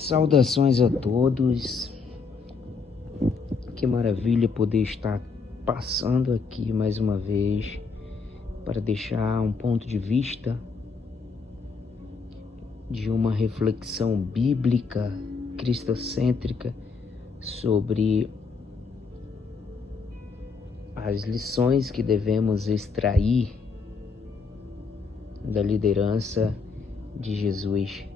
Saudações a todos. Que maravilha poder estar passando aqui mais uma vez para deixar um ponto de vista de uma reflexão bíblica cristocêntrica sobre as lições que devemos extrair da liderança de Jesus.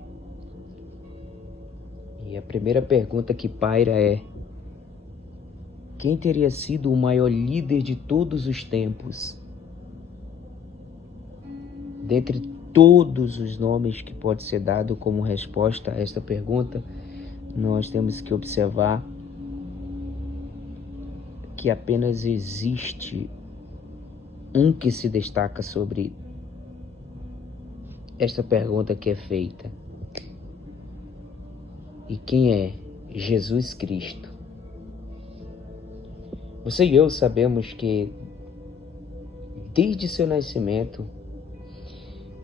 E a primeira pergunta que paira é: quem teria sido o maior líder de todos os tempos? Dentre todos os nomes que pode ser dado como resposta a esta pergunta, nós temos que observar que apenas existe um que se destaca sobre esta pergunta que é feita. E quem é? Jesus Cristo. Você e eu sabemos que desde seu nascimento,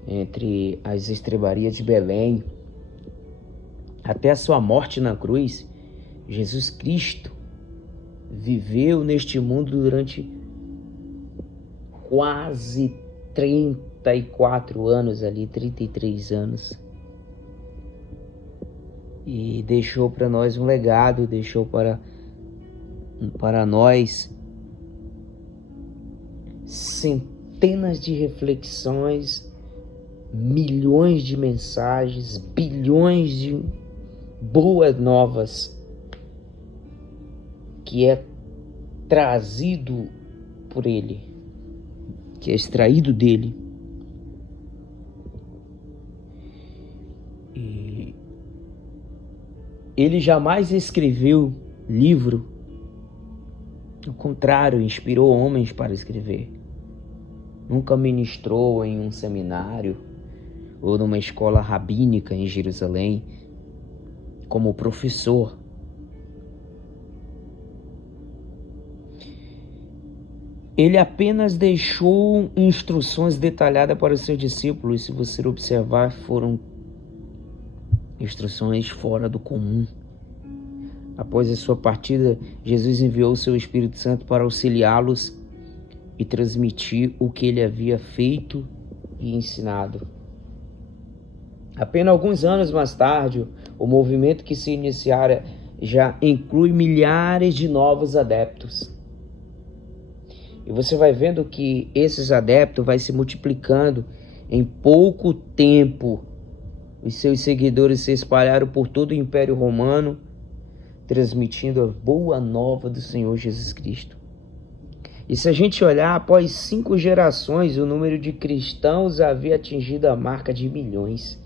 entre as estrebarias de Belém até a sua morte na cruz, Jesus Cristo viveu neste mundo durante quase 34 anos ali, 33 anos. E deixou para nós um legado, deixou para nós centenas de reflexões, milhões de mensagens, bilhões de boas novas que é trazido por ele, que é extraído dele. E ele jamais escreveu livro, ao contrário, inspirou homens para escrever. Nunca ministrou em um seminário ou numa escola rabínica em Jerusalém como professor. Ele apenas deixou instruções detalhadas para os seus discípulos. Se você observar, foram instruções fora do comum. Após a sua partida, Jesus enviou o seu Espírito Santo para auxiliá-los e transmitir o que ele havia feito e ensinado. Apenas alguns anos mais tarde, o movimento que se iniciara já inclui milhares de novos adeptos. E você vai vendo que esses adeptos vai se multiplicando. Em pouco tempo, os seus seguidores se espalharam por todo o Império Romano, transmitindo a boa nova do Senhor Jesus Cristo. E se a gente olhar, após 5 gerações, o número de cristãos havia atingido a marca de milhões.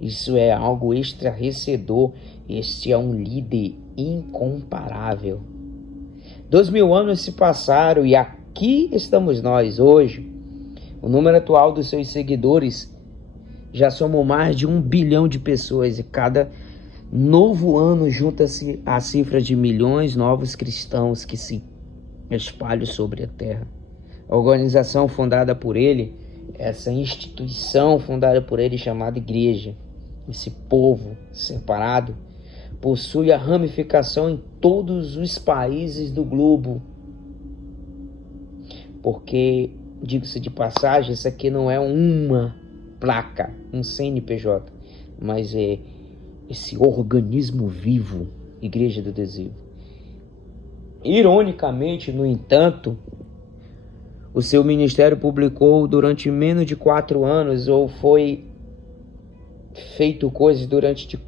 Isso é algo estarrecedor. Este é um líder incomparável. 2000 anos se passaram e aqui estamos nós hoje. O número atual dos seus seguidores já somos mais de 1 bilhão de pessoas e cada novo ano junta-se a cifra de milhões novos cristãos que se espalham sobre a terra. A organização fundada por ele, essa instituição fundada por ele chamada igreja, esse povo separado, possui a ramificação em todos os países do globo. Porque, digo-se de passagem, isso aqui não é uma placa, um CNPJ, mas é esse organismo vivo, Igreja do Adesivo. Ironicamente, no entanto, o seu ministério publicou durante menos de 4 anos, ou foi feito coisas durante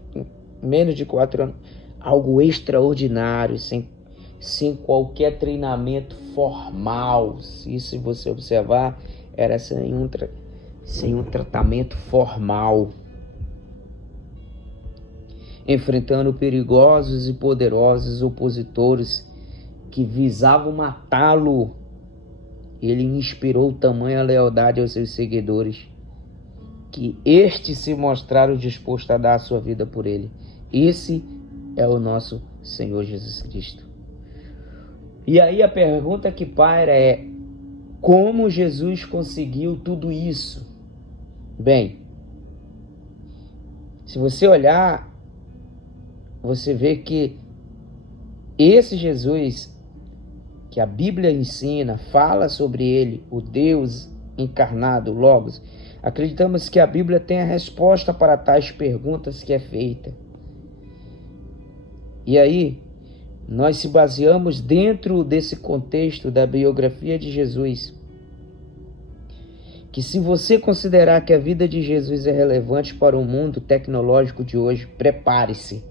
menos de 4 anos, algo extraordinário, sem qualquer treinamento formal. Isso, se você observar, era sem um tratamento formal, enfrentando perigosos e poderosos opositores que visavam matá-lo. Ele inspirou tamanha lealdade aos seus seguidores que estes se mostraram dispostos a dar a sua vida por ele. Esse é o nosso Senhor Jesus Cristo. E aí a pergunta que paira é: como Jesus conseguiu tudo isso? Bem, se você olhar você vê que esse Jesus que a Bíblia ensina, fala sobre ele, o Deus encarnado, Logos, acreditamos que a Bíblia tem a resposta para tais perguntas que é feita. E aí, nós se baseamos dentro desse contexto da biografia de Jesus, que se você considerar que a vida de Jesus é relevante para o mundo tecnológico de hoje, prepare-se.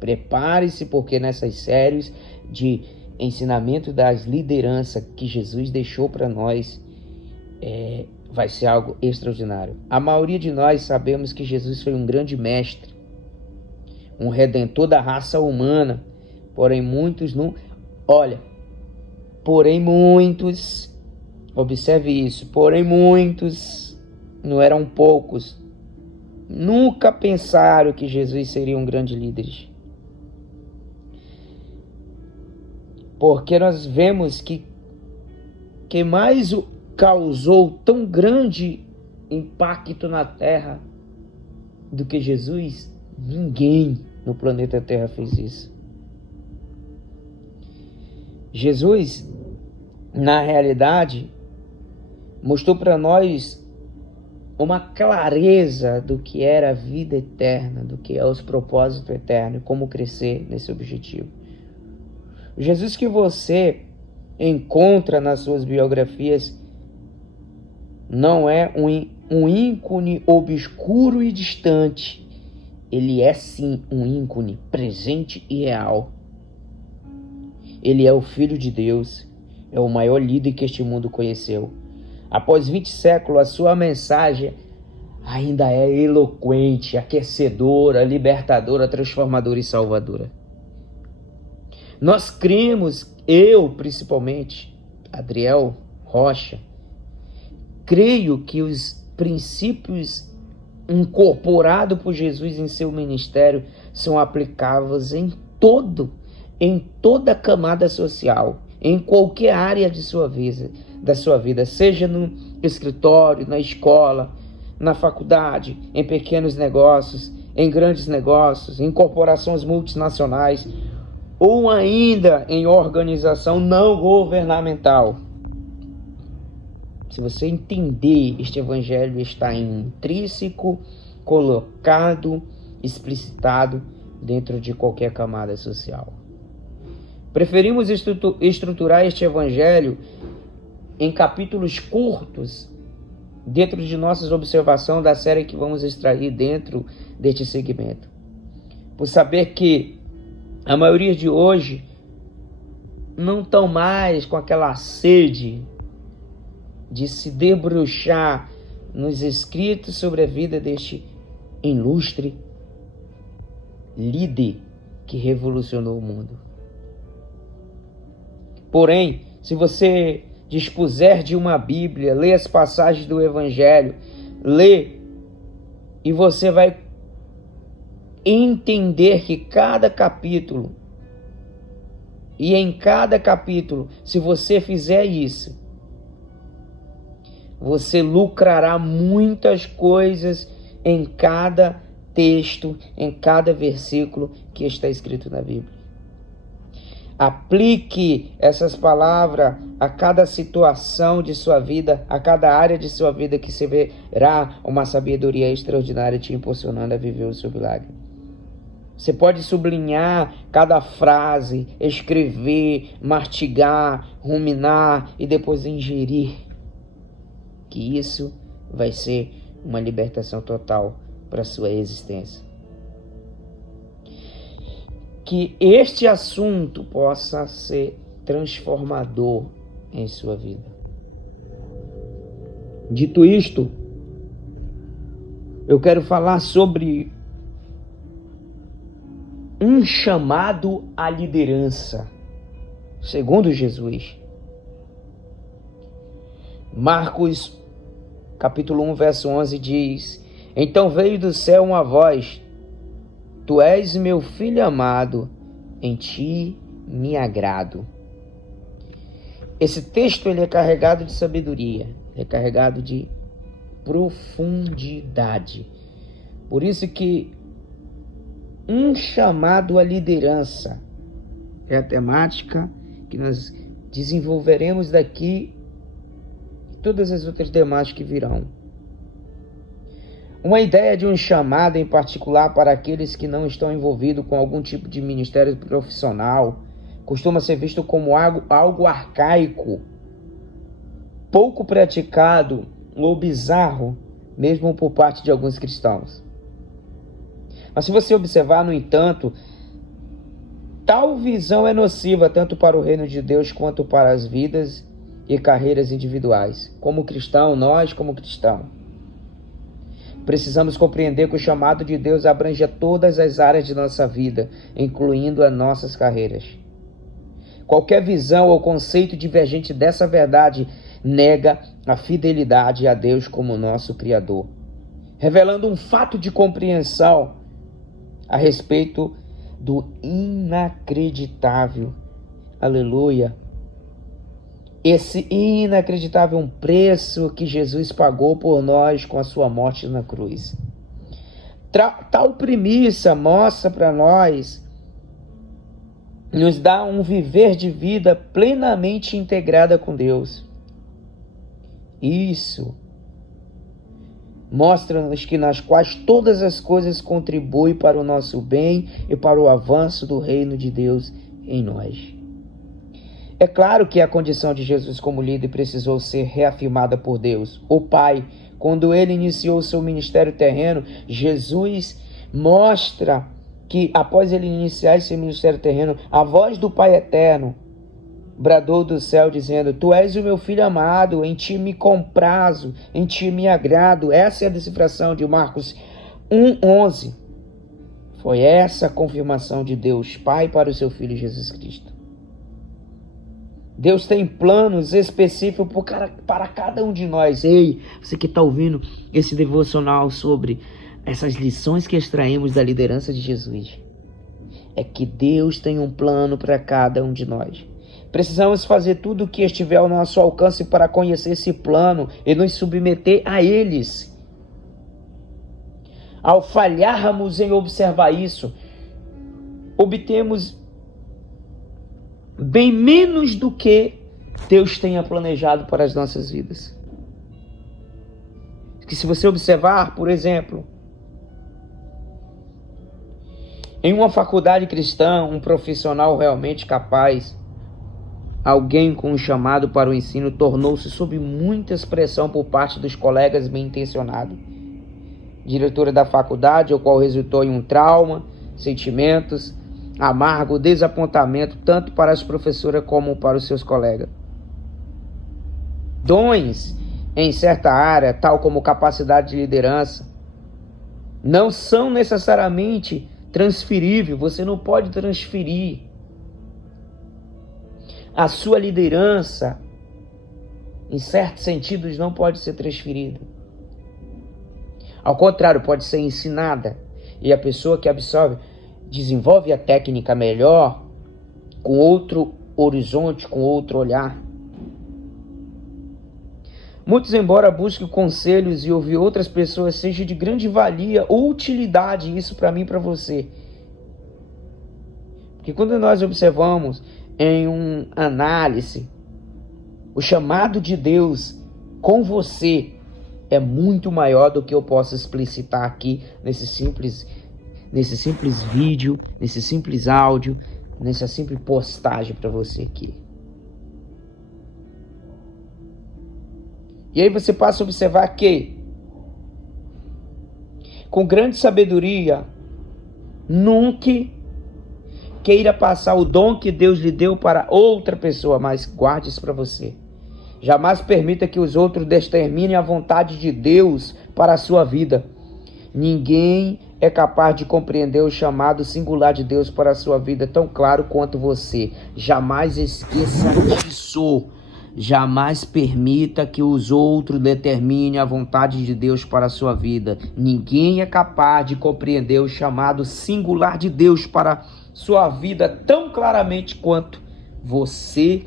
Prepare-se, porque nessas séries de ensinamento das lideranças que Jesus deixou para nós, vai ser algo extraordinário. A maioria de nós sabemos que Jesus foi um grande mestre, um redentor da raça humana, porém muitos não... Observe isso, porém muitos, não eram poucos, nunca pensaram que Jesus seria um grande líder. Porque nós vemos que mais causou tão grande impacto na Terra do que Jesus, ninguém no planeta Terra fez isso. Jesus, na realidade, mostrou para nós uma clareza do que era a vida eterna, do que é os propósitos eternos, como crescer nesse objetivo. O Jesus que você encontra nas suas biografias não é um ícone obscuro e distante. Ele é sim um ícone presente e real. Ele é o Filho de Deus, é o maior líder que este mundo conheceu. Após 20 séculos, a sua mensagem ainda é eloquente, aquecedora, libertadora, transformadora e salvadora. Nós cremos, eu principalmente, Adriel Rocha, creio que os princípios incorporados por Jesus em seu ministério são aplicáveis em toda camada social, em qualquer área da sua vida, seja no escritório, na escola, na faculdade, em pequenos negócios, em grandes negócios, em corporações multinacionais, ou ainda em organização não governamental. Se você entender, este evangelho está intrínseco, colocado, explicitado dentro de qualquer camada social. Preferimos estruturar este evangelho em capítulos curtos, dentro de nossas observações da série que vamos extrair dentro deste segmento. Por saber que a maioria de hoje não estão mais com aquela sede de se debruçar nos escritos sobre a vida deste ilustre líder que revolucionou o mundo. Porém, se você dispuser de uma Bíblia, lê as passagens do Evangelho, lê, e você vai entender que cada capítulo, e em cada capítulo, se você fizer isso, você lucrará muitas coisas em cada texto, em cada versículo que está escrito na Bíblia. Aplique essas palavras a cada situação de sua vida, a cada área de sua vida, que você verá uma sabedoria extraordinária te impulsionando a viver o seu milagre. Você pode sublinhar cada frase, escrever, mastigar, ruminar e depois ingerir. Que isso vai ser uma libertação total para a sua existência. Que este assunto possa ser transformador em sua vida. Dito isto, eu quero falar sobre um chamado à liderança, segundo Jesus. Marcos, capítulo 1, verso 11 diz: Então veio do céu uma voz: Tu és meu filho amado, em ti me agrado. Esse texto ele é carregado de sabedoria, é carregado de profundidade. Por isso que um chamado à liderança. É a temática que nós desenvolveremos daqui e todas as outras demais que virão. Uma ideia de um chamado em particular para aqueles que não estão envolvidos com algum tipo de ministério profissional costuma ser visto como algo arcaico, pouco praticado ou bizarro, mesmo por parte de alguns cristãos. Mas se você observar, no entanto, tal visão é nociva tanto para o reino de Deus quanto para as vidas e carreiras individuais. Como cristão, nós como cristão, precisamos compreender que o chamado de Deus abrange todas as áreas de nossa vida, incluindo as nossas carreiras. Qualquer visão ou conceito divergente dessa verdade nega a fidelidade a Deus como nosso Criador, revelando um fato de compreensão a respeito do inacreditável, aleluia, esse inacreditável preço que Jesus pagou por nós com a sua morte na cruz. Tal premissa mostra para nós, nos dá um viver de vida plenamente integrada com Deus. Isso mostra-nos que nas quais todas as coisas contribuem para o nosso bem e para o avanço do reino de Deus em nós. É claro que a condição de Jesus como líder precisou ser reafirmada por Deus, o Pai. Quando ele iniciou seu ministério terreno, Jesus mostra que após ele iniciar esse ministério terreno, a voz do Pai eterno bradou do céu dizendo: Tu és o meu filho amado, em ti me comprazo, em ti me agrado. Essa é a decifração de Marcos 1:11. Foi essa a confirmação de Deus Pai para o seu Filho Jesus Cristo. Deus tem planos específicos para cada um de nós. Ei, você que está ouvindo esse devocional sobre essas lições que extraímos da liderança de Jesus, é que Deus tem um plano para cada um de nós. Precisamos fazer tudo o que estiver ao nosso alcance para conhecer esse plano e nos submeter a eles. Ao falharmos em observar isso, obtemos bem menos do que Deus tenha planejado para as nossas vidas. Que se você observar, por exemplo, em uma faculdade cristã, um profissional realmente capaz, alguém com um chamado para o ensino, tornou-se sob muita pressão por parte dos colegas bem-intencionados. Diretora da faculdade, o qual resultou em um trauma, sentimentos amargo, desapontamento, tanto para as professoras como para os seus colegas. Dons em certa área, tal como capacidade de liderança, não são necessariamente transferíveis. Você não pode transferir a sua liderança, em certos sentidos, não pode ser transferida. Ao contrário, pode ser ensinada. E a pessoa que absorve, desenvolve a técnica melhor, com outro horizonte, com outro olhar. Muitos, embora busquem conselhos e ouvir outras pessoas, seja de grande valia ou utilidade, isso para mim e para você. Porque quando nós observamos em uma análise, o chamado de Deus com você é muito maior do que eu posso explicitar aqui nesse simples vídeo, nesse simples áudio, nessa simples postagem para você aqui. E aí você passa a observar que, com grande sabedoria, nunca queira passar o dom que Deus lhe deu para outra pessoa, mas guarde isso para você. Jamais permita que os outros determinem a vontade de Deus para a sua vida. Ninguém é capaz de compreender o chamado singular de Deus para a sua vida tão claro quanto você. Jamais esqueça disso. Jamais permita que os outros determinem a vontade de Deus para a sua vida. Ninguém é capaz de compreender o chamado singular de Deus para a sua vida tão claramente quanto você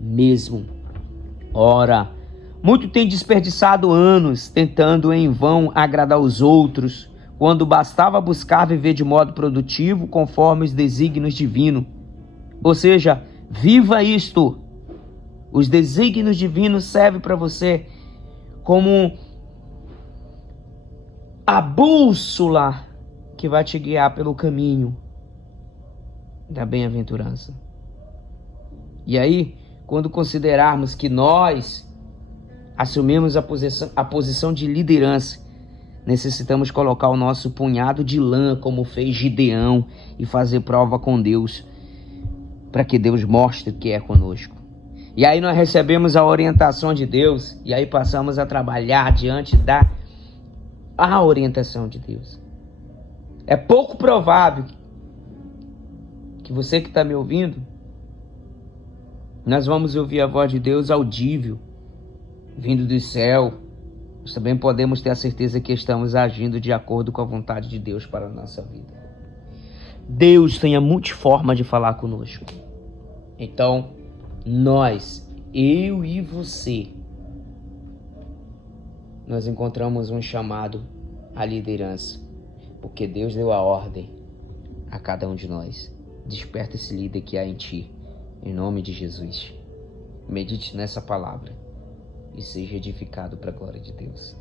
mesmo. Ora, muito tem desperdiçado anos tentando em vão agradar os outros, quando bastava buscar viver de modo produtivo conforme os desígnios divinos. Ou seja, viva isto. Os desígnios divinos servem para você como a bússola que vai te guiar pelo caminho da bem-aventurança. E aí, quando considerarmos que nós assumimos a posição de liderança, necessitamos colocar o nosso punhado de lã, como fez Gideão, e fazer prova com Deus, para que Deus mostre que é conosco. E aí nós recebemos a orientação de Deus, e aí passamos a trabalhar diante da orientação de Deus. É pouco provável que você que está me ouvindo, nós vamos ouvir a voz de Deus audível, vindo do céu. Nós também podemos ter a certeza que estamos agindo de acordo com a vontade de Deus para a nossa vida. Deus tem a multiforma de falar conosco. Então, nós, eu e você, nós encontramos um chamado à liderança, porque Deus deu a ordem a cada um de nós. Desperta esse líder que há em ti, em nome de Jesus. Medite nessa palavra e seja edificado para a glória de Deus.